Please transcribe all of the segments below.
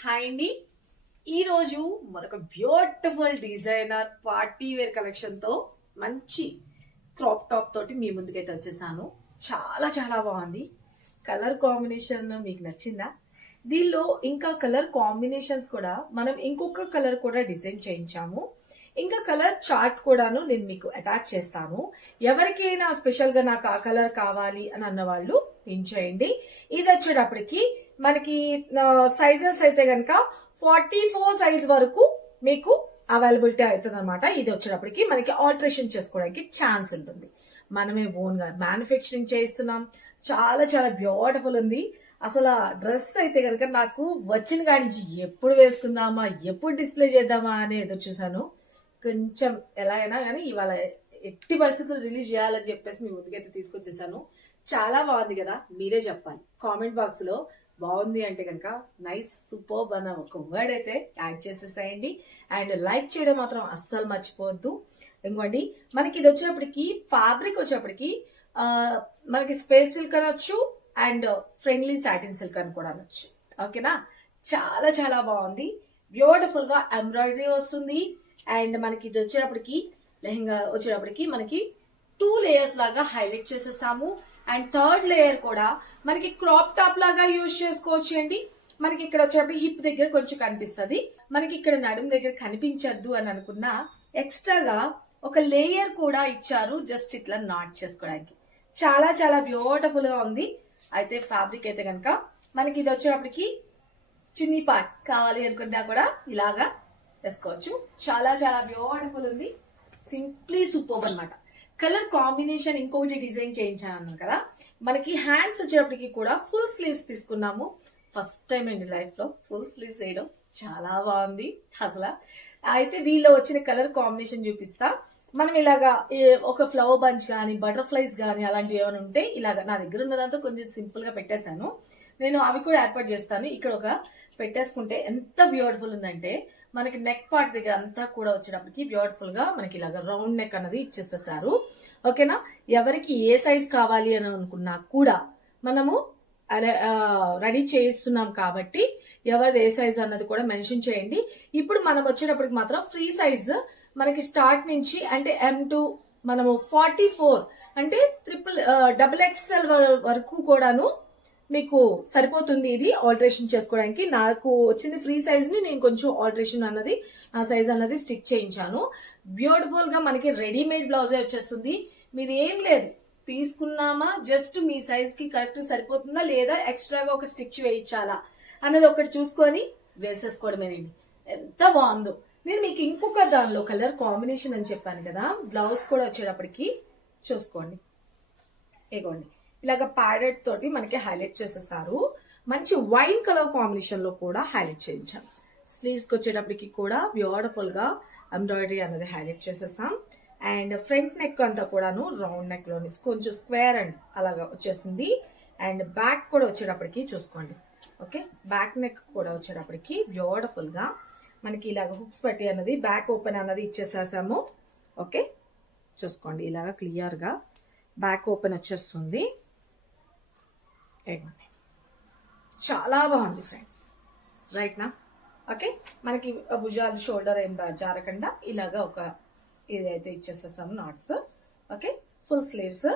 Hi అండి. ఈరోజు మరొక బ్యూటిఫుల్ డిజైనర్ పార్టీ వేర్ కలెక్షన్తో మంచి క్రాప్ టాప్ తోటి మీ ముందుకైతే వచ్చేసాను. చాలా చాలా బాగుంది. కలర్ కాంబినేషన్ మీకు నచ్చిందా? దీనిలో ఇంకా కలర్ కాంబినేషన్స్ కూడా మనం ఇంకొక కలర్ కూడా డిజైన్ చేయించాము. ఇంకా కలర్ చార్ట్ కూడాను నేను మీకు అటాచ్ చేస్తాను. ఎవరికైనా స్పెషల్ గా నాకు ఆ కలర్ కావాలి అని అన్న వాళ్ళు పిన్ చేయండి. ఇది వచ్చేటప్పటికి మనకి సైజెస్ అయితే కనుక 44 సైజ్ వరకు మీకు అవైలబిలిటీ అవుతుంది అనమాట. ఇది వచ్చేటప్పటికి మనకి ఆల్టరేషన్ చేసుకోవడానికి ఛాన్స్ ఉంటుంది. మనమే ఓన్ గా మ్యానుఫ్యాక్చరింగ్ చేయిస్తున్నాం. చాలా చాలా బ్యూటిఫుల్ ఉంది. అసలు ఆ డ్రెస్ అయితే కనుక నాకు వచ్చిన కాడి నుంచి ఎప్పుడు వేసుకుందామా, ఎప్పుడు డిస్ప్లే చేద్దామా అని ఎదురు చూసాను. కొంచెం ఎలాగైనా కానీ ఇవాళ ఎట్టి పరిస్థితులు రిలీజ్ చేయాలని చెప్పేసి మీ ముందుకైతే తీసుకొచ్చేసాను. చాలా బాగుంది కదా, మీరే చెప్పాలి కామెంట్ బాక్స్ లో. బాగుంది అంటే కనుక నైస్, సూపర్బ్ అన్న ఒక వర్డ్ అయితే యాడ్ చేసేసాయండి. అండ్ లైక్ చేయడం మాత్రం అస్సలు మర్చిపోవద్దు. ఇంకోండి, మనకి ఇది వచ్చేటప్పటికి ఫ్యాబ్రిక్ వచ్చేటప్పటికి మనకి స్పేస్ సిల్క్ అనొచ్చు అండ్ ఫ్రెండ్లీ సాటిన్ సిల్క్ అని కూడా అనొచ్చు. ఓకేనా, చాలా చాలా బాగుంది. బ్యూటిఫుల్ గా ఎంబ్రాయిడరీ వస్తుంది. అండ్ మనకి ఇది వచ్చేటప్పటికి లెహంగా వచ్చేటప్పటికి మనకి 2 లేయర్స్ లాగా హైలైట్ చేసేసాము. అండ్ థర్డ్ లేయర్ కూడా మనకి క్రాప్ టాప్ లాగా యూజ్ చేసుకోవచ్చు అండి. మనకి ఇక్కడ వచ్చేటప్పుడు హిప్ దగ్గర కొంచెం కనిపిస్తుంది. మనకి ఇక్కడ నడుము దగ్గర కనిపించద్దు అని అనుకున్నా ఎక్స్ట్రాగా ఒక లేయర్ కూడా ఇచ్చారు, జస్ట్ ఇట్లా నాట్ చేసుకోవడానికి. చాలా చాలా బ్యూటిఫుల్ గా ఉంది. అయితే ఫ్యాబ్రిక్ అయితే కనుక మనకి ఇది వచ్చేటప్పటికి చిన్ని పార్ట్ కావాలి అనుకున్నా కూడా ఇలాగా వేసుకోవచ్చు. చాలా చాలా బ్యూటిఫుల్ ఉంది. సింప్లీ సూపర్ అనమాట. కలర్ కాంబినేషన్ ఇంకొకటి డిజైన్ చేయించాను అన్నాను కదా. మనకి హ్యాండ్స్ వచ్చేటప్పటికి కూడా ఫుల్ స్లీవ్స్ తీసుకున్నాము. ఫస్ట్ టైం అండి లైఫ్ లో ఫుల్ స్లీవ్స్ వేయడం. చాలా బాగుంది అసలు. అయితే దీనిలో వచ్చిన కలర్ కాంబినేషన్ చూపిస్తా. మనం ఇలాగా ఒక ఫ్లవర్ బంచ్ కానీ బటర్ఫ్లైస్ కానీ అలాంటివి ఏమైనా ఉంటే ఇలాగా నా దగ్గర ఉన్నదంతా కొంచెం సింపుల్ గా పెట్టేశాను. నేను అవి కూడా ఏర్పాటు చేస్తాను. ఇక్కడ ఒక పెట్టేసుకుంటే ఎంత బ్యూటిఫుల్ ఉందంటే మనకి నెక్ పార్ట్ దగ్గర అంతా కూడా వచ్చేటప్పటికి బ్యూటిఫుల్ గా మనకి ఇలాగ రౌండ్ నెక్ అన్నది ఇచ్చేసేసారు. ఓకేనా, ఎవరికి ఏ సైజ్ కావాలి అని అనుకున్నా కూడా మనము రెడీ చేయిస్తున్నాం కాబట్టి ఎవరిది ఏ సైజ్ అన్నది కూడా మెన్షన్ చేయండి. ఇప్పుడు మనం వచ్చేటప్పటికి మాత్రం ఫ్రీ సైజ్ మనకి స్టార్ట్ నుంచి అంటే M2 మనము 44 అంటే XXL వరకు కూడాను మీకు సరిపోతుంది. ఇది ఆల్టరేషన్ చేసుకోవడానికి నాకు వచ్చింది ఫ్రీ సైజ్ ని నేను కొంచెం ఆల్టరేషన్ అన్నది ఆ సైజ్ అన్నది స్టిక్ చేయించాను. బ్యూటిఫుల్ గా మనకి రెడీమేడ్ బ్లౌజే వచ్చేస్తుంది. మీరు ఏం లేదు, తీసుకున్నామా జస్ట్ మీ సైజ్ కి కరెక్ట్ సరిపోతుందా లేదా ఎక్స్ట్రాగా ఒక స్టిచ్ వేయించాలా అన్నది ఒకటి చూసుకొని వేసేసుకోవడమేనండి. ఎంత బాగుందో. నేను మీకు ఇంకొక దానిలో కలర్ కాంబినేషన్ అని చెప్పాను కదా, బ్లౌజ్ కూడా వచ్చేటప్పటికి చూసుకోండి. ఇగోండి, ఇలాగ ప్యాడెడ్ తోటి మనకి హైలైట్ చేసేసారు. మంచి వైన్ కలర్ కాంబినేషన్ లో కూడా హైలైట్ చేయించాం. స్లీవ్స్ కి వచ్చేటప్పటికి కూడా బ్యూటిఫుల్ గా ఎంబ్రాయిడరీ అనేది హైలైట్ చేసేసాం. అండ్ ఫ్రంట్ నెక్ అంతా కూడాను రౌండ్ నెక్ లోని కొంచెం స్క్వేర్ అండ్ అలాగా వచ్చేసింది. అండ్ బ్యాక్ కూడా వచ్చేటప్పటికి చూసుకోండి. ఓకే, బ్యాక్ నెక్ కూడా వచ్చేటప్పటికి బ్యూటిఫుల్ గా మనకి ఇలాగ హుక్స్ పెట్టి అన్నది బ్యాక్ ఓపెన్ అన్నది ఇచ్చేసేసాము. ఓకే, చూసుకోండి, ఇలాగ క్లియర్ గా బ్యాక్ ఓపెన్ వచ్చేస్తుంది. చాలా బాగుంది ఫ్రెండ్స్, రైట్ నా? ఓకే, మనకి భుజాలు షోల్డర్ ఏం జారకుండా ఇలాగా ఒక ఇదైతే ఇచ్చేసేసాము నాట్స్. ఓకే, ఫుల్ స్లీవ్స్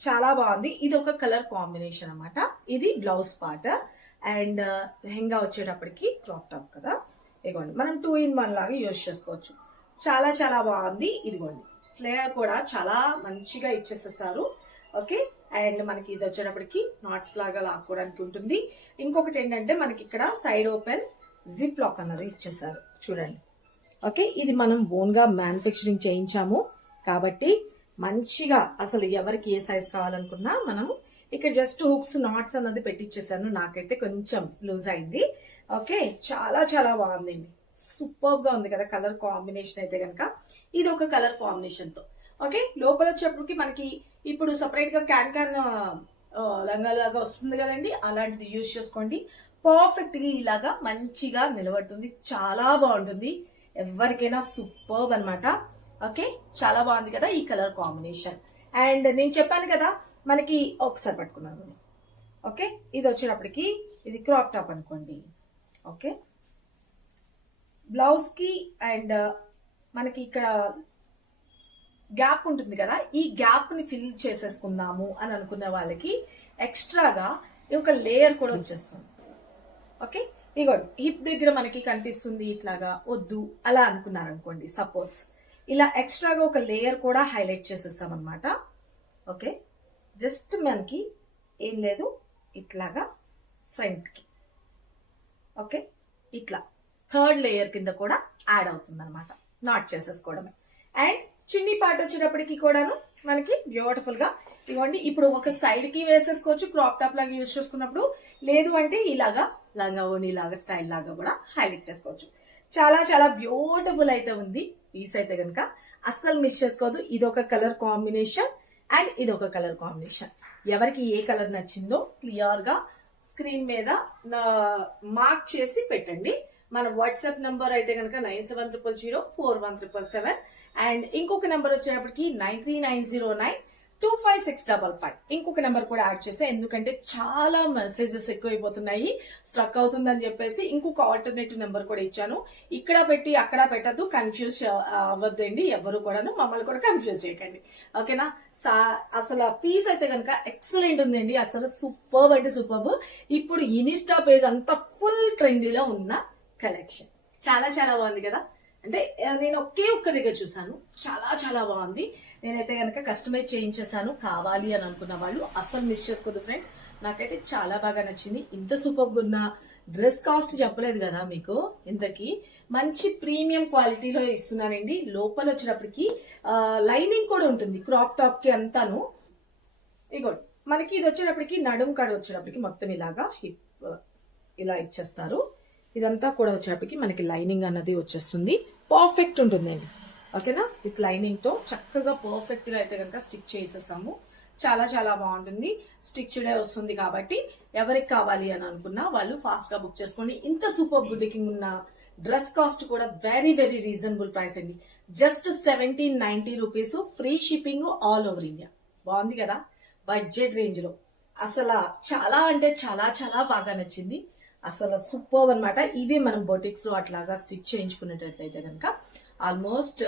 చాలా బాగుంది. ఇది ఒక కలర్ కాంబినేషన్ అన్నమాట. ఇది బ్లౌజ్ పార్ట్. అండ్ లెహంగా వచ్చేటప్పటికి క్రాప్ టాప్ కదా. ఇదిగోండి, మనం 2 in 1 లాగా యూజ్ చేసుకోవచ్చు. చాలా చాలా బాగుంది. ఇదిగోండి, ఫ్లేయర్ కూడా చాలా మంచిగా ఇచ్చేసేసారు. ఓకే, అండ్ మనకి ఇది వచ్చేటప్పటికి నాట్స్ లాగా లాక్కోవడానికి ఉంటుంది. ఇంకొకటి ఏంటంటే మనకి ఇక్కడ సైడ్ ఓపెన్ జిప్ లాక్ అన్నది ఇచ్చేసారు చూడండి. ఓకే, ఇది మనం ఓన్ గా మ్యానుఫ్యాక్చరింగ్ చేయించాము కాబట్టి మంచిగా అసలు ఎవరికి ఏ సైజ్ కావాలనుకున్నా మనము ఇక్కడ జస్ట్ హుక్స్ నాట్స్ అన్నది పెట్టించేసాను. నాకైతే కొంచెం లూజ్ అయింది. ఓకే, చాలా చాలా బాగుందండి. సూపర్ గా ఉంది కదా కలర్ కాంబినేషన్ అయితే కనుక. ఇది ఒక కలర్ కాంబినేషన్ తో. ఓకే, లోపల వచ్చేప్పటికి మనకి ఇప్పుడు సపరేట్ గా క్యాన్ లంగా లాగా వస్తుంది కదండి, అలాంటిది యూజ్ చేసుకోండి. పర్ఫెక్ట్ గా ఇలాగా మంచిగా నిలబడుతుంది. చాలా బాగుంటుంది. ఎవరికైనా సూపర్ అనమాట. ఓకే, చాలా బాగుంది కదా ఈ కలర్ కాంబినేషన్. అండ్ నేను చెప్పాను కదా మనకి ఒకసారి పట్టుకున్నాను. ఓకే, ఇది వచ్చేటప్పటికి ఇది క్రాప్ టాప్ అనుకోండి. ఓకే, బ్లౌజ్ కి అండ్ మనకి ఇక్కడ గ్యాప్ ఉంటుంది కదా, ఈ గ్యాప్ ని ఫిల్ చేసేసుకుందాము అని అనుకున్న వాళ్ళకి ఎక్స్ట్రాగా ఒక లేయర్ కూడా వచ్చేస్తుంది. ఓకే, ఇగో హిప్ దగ్గర మనకి కనిపిస్తుంది ఇట్లాగా, వద్దు అలా అనుకున్నారు అనుకోండి, సపోజ్ ఇలా ఎక్స్ట్రాగా ఒక లేయర్ కూడా హైలైట్ చేసేస్తాం అనమాట. ఓకే, జస్ట్ మనకి ఏం లేదు, ఇట్లాగా ఫ్రంట్కి ఓకే ఇట్లా థర్డ్ లేయర్ కింద కూడా యాడ్ అవుతుంది అనమాట, నాట్ చేసేసుకోవడమే. అండ్ చిన్ని పార్ట్ వచ్చేటప్పటికి కూడాను మనకి బ్యూటిఫుల్ గా ఇవ్వండి. ఇప్పుడు ఒక సైడ్ కి వేసేసుకోవచ్చు క్రాప్ టాప్ లాగా యూజ్ చేసుకున్నప్పుడు, లేదు అంటే ఇలాగా లంగా ఓని లాగా స్టైల్ లాగా కూడా హైలైట్ చేసుకోవచ్చు. చాలా చాలా బ్యూటిఫుల్ అయితే ఉంది పీస్ అయితే కనుక అస్సలు మిస్ చేసుకోవద్దు. ఇదొక కలర్ కాంబినేషన్ అండ్ ఇదొక కలర్ కాంబినేషన్. ఎవరికి ఏ కలర్ నచ్చిందో క్లియర్ గా స్క్రీన్ మీద మార్క్ చేసి పెట్టండి. మన వాట్సాప్ నంబర్ అయితే కనుక 9700041777 అండ్ ఇంకొక నెంబర్ వచ్చేటప్పటికి 9390925655. ఇంకొక నెంబర్ కూడా యాడ్ చేసా, ఎందుకంటే చాలా మెసేజెస్ ఎక్కువైపోతున్నాయి, స్ట్రక్ అవుతుందని చెప్పేసి ఇంకొక ఆల్టర్నేటివ్ నెంబర్ కూడా ఇచ్చాను. ఇక్కడ పెట్టి అక్కడ పెట్టద్దు, కన్ఫ్యూజ్ అవ్వద్దండి ఎవరు కూడాను, మమ్మల్ని కూడా కన్ఫ్యూజ్ చేయకండి. ఓకేనా? అసలు పీస్ అయితే కనుక ఎక్సలెంట్ ఉందండి, అసలు సూపర్బ్ అంటే సూపర్బ్. ఇప్పుడు ఇన్స్టా పేజ్ అంతా ఫుల్ ట్రెండీలో ఉన్న కలెక్షన్ చాలా చాలా బాగుంది కదా. అంటే నేను ఒక్క దగ్గర చూసాను, చాలా చాలా బాగుంది. నేనైతే కనుక కస్టమైజ్ చేయించేసాను. కావాలి అని అనుకున్న వాళ్ళు అస్సలు మిస్ చేసుకోవద్దు ఫ్రెండ్స్. నాకైతే చాలా బాగా నచ్చింది. ఇంత సూపర్గా ఉన్న డ్రెస్ కాస్ట్ చెప్పలేదు కదా మీకు, ఇంతకీ మంచి ప్రీమియం క్వాలిటీలో ఇస్తున్నానండి. లోపల వచ్చేటప్పటికి లైనింగ్ కూడా ఉంటుంది క్రాప్ టాప్ కి అంతాను. ఇగో మనకి ఇది వచ్చేటప్పటికి నడుం కాడ వచ్చేటప్పటికి మొత్తం ఇలాగా హిప్ ఇలా ఇచ్చేస్తారు. ఇదంతా కూడా వచ్చేటప్పటికి మనకి లైనింగ్ అన్నది వచ్చేస్తుంది, పర్ఫెక్ట్ ఉంటుందండి. ఓకేనా? విత్ లైనింగ్ తో చక్కగా పర్ఫెక్ట్ గా అయితే కనుక స్టిచ్ చేసేసాము. చాలా చాలా బాగుంటుంది, స్టిచ్డే వస్తుంది. కాబట్టి ఎవరికి కావాలి అని అనుకున్నా వాళ్ళు ఫాస్ట్ గా బుక్ చేసుకోండి. ఇంత సూపర్ గుడ్ లుకింగ్ ఉన్న డ్రెస్ కాస్ట్ కూడా వెరీ వెరీ రీజనబుల్ ప్రైస్ అండి, just 1790 rupees, free shipping all over India. బాగుంది కదా, బడ్జెట్ రేంజ్ లో. అసలు చాలా అంటే చాలా చాలా బాగా నచ్చింది, అసలు సూపర్ అనమాట. ఇవి మనం బొటిక్స్ లో అట్లాగా స్టిచ్ చేయించుకునేటట్లయితే కనుక ఆల్మోస్ట్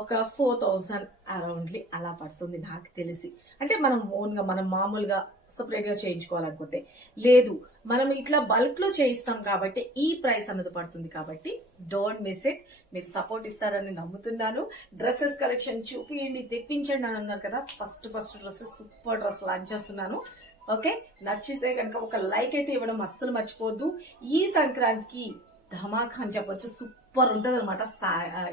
ఒక 4000 అరౌండ్లీ అలా పడుతుంది నాకు తెలిసి. అంటే మనం ఓన్గా మనం మామూలుగా సపరేట్ గా చేయించుకోవాలనుకుంటే, లేదు మనం ఇట్లా బల్క్ లో చేయిస్తాం కాబట్టి ఈ ప్రైస్ అన్నది పడుతుంది. కాబట్టి డోంట్ మిస్ ఇట్. మీరు సపోర్ట్ ఇస్తారని నమ్ముతున్నాను. డ్రెస్సెస్ కలెక్షన్ చూపియండి, తెప్పించండి అని అన్నారు కదా. First dresses super dress launch చేస్తున్నాను. ఓకే, నచ్చితే కనుక ఒక లైక్ అయితే ఇవ్వడం అస్సలు మర్చిపోవద్దు. ఈ సంక్రాంతికి ధమాకా అని చెప్పొచ్చు, సూపర్ ఉంటుంది అనమాట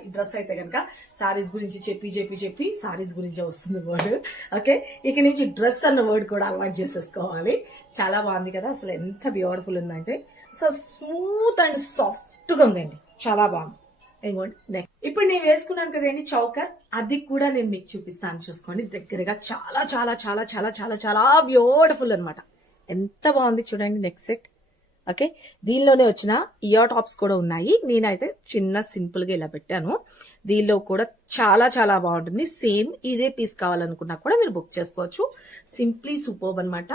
ఈ డ్రెస్ అయితే కనుక. సారీస్ గురించి చెప్పి సారీస్ గురించే వస్తుంది వర్డ్. ఓకే, ఇక నుంచి డ్రెస్ అన్న వర్డ్ కూడా అలవాటు చేసేసుకోవాలి. చాలా బాగుంది కదా, అసలు ఎంత బ్యూటిఫుల్ ఉందంటే అసలు స్మూత్ అండ్ సాఫ్ట్ గా ఉందండి, చాలా బాగుంది. ఇదిగోండి ఇప్పుడు నేను వేసుకున్నాను కదండి చౌకర్, అది కూడా నేను మీకు చూపిస్తాను, చూసుకోండి దగ్గరగా. చాలా చాలా చాలా చాలా చాలా చాలా బ్యూటిఫుల్ అనమాట, ఎంత బాగుంది చూడండి నెక్ సెట్. ఓకే, దీనిలోనే వచ్చిన ఇయర్ టాప్స్ కూడా ఉన్నాయి. నేనైతే చిన్న సింపుల్ గా ఇలా పెట్టాను. దీనిలో కూడా చాలా చాలా బాగుంటుంది. సేమ్ ఇదే పీస్ కావాలనుకున్నా కూడా మీరు బుక్ చేసుకోవచ్చు. సింప్లీ సూపర్బ్ అనమాట.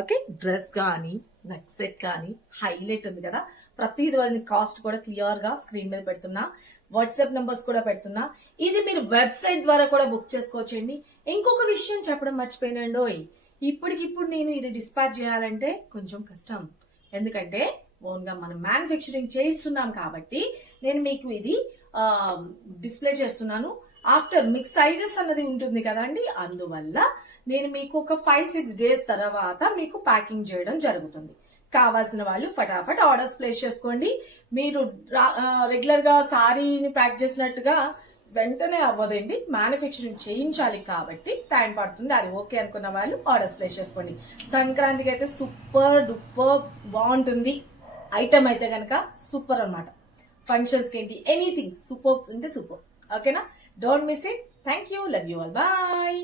ఓకే, డ్రెస్ కానీ నెక్ సెట్ కానీ హైలైట్ ఉంది కదా. ప్రతి దాని కాస్ట్ కూడా క్లియర్ గా స్క్రీన్ మీద పెడుతున్నా, వాట్సాప్ నంబర్స్ కూడా పెడుతున్నా. ఇది మీరు వెబ్సైట్ ద్వారా కూడా బుక్ చేసుకోవచ్చండి. ఇంకొక విషయం చెప్పడం మర్చిపోయినండోయ్, ఇప్పటికిప్పుడు నేను ఇది డిస్పాచ్ చేయాలంటే కొంచెం కష్టం, ఎందుకంటే ఓన్ గా మనం మ్యానుఫ్యాక్చరింగ్ చేయిస్తున్నాం కాబట్టి నేను మీకు ఇది డిస్ప్లే చేస్తున్నాను. ఆఫ్టర్ మీకు సైజెస్ అన్నది ఉంటుంది కదండి, అందువల్ల నేను మీకు ఒక 5-6 డేస్ తర్వాత మీకు ప్యాకింగ్ చేయడం జరుగుతుంది. కావాల్సిన వాళ్ళు ఫటాఫట్ ఆర్డర్స్ ప్లేస్ చేసుకోండి. మీరు రెగ్యులర్ గా సారీని ప్యాక్ చేసినట్టుగా వెంటనే అవ్వదండి, మ్యానుఫ్యాక్చరింగ్ చేయించాలి కాబట్టి టైం పడుతుంది. అది ఓకే అనుకున్న వాళ్ళు ఆర్డర్స్ ప్లేస్ చేసుకోండి. సంక్రాంతికి అయితే సూపర్ డూపర్ బాగుంటుంది ఐటమ్ అయితే కనుక, సూపర్ అనమాట. ఫంక్షన్స్కి ఏంటి ఎనీథింగ్ సూపర్ అంటే సూపర్. ఓకేనా? Don't miss it. Thank you, love you all, bye.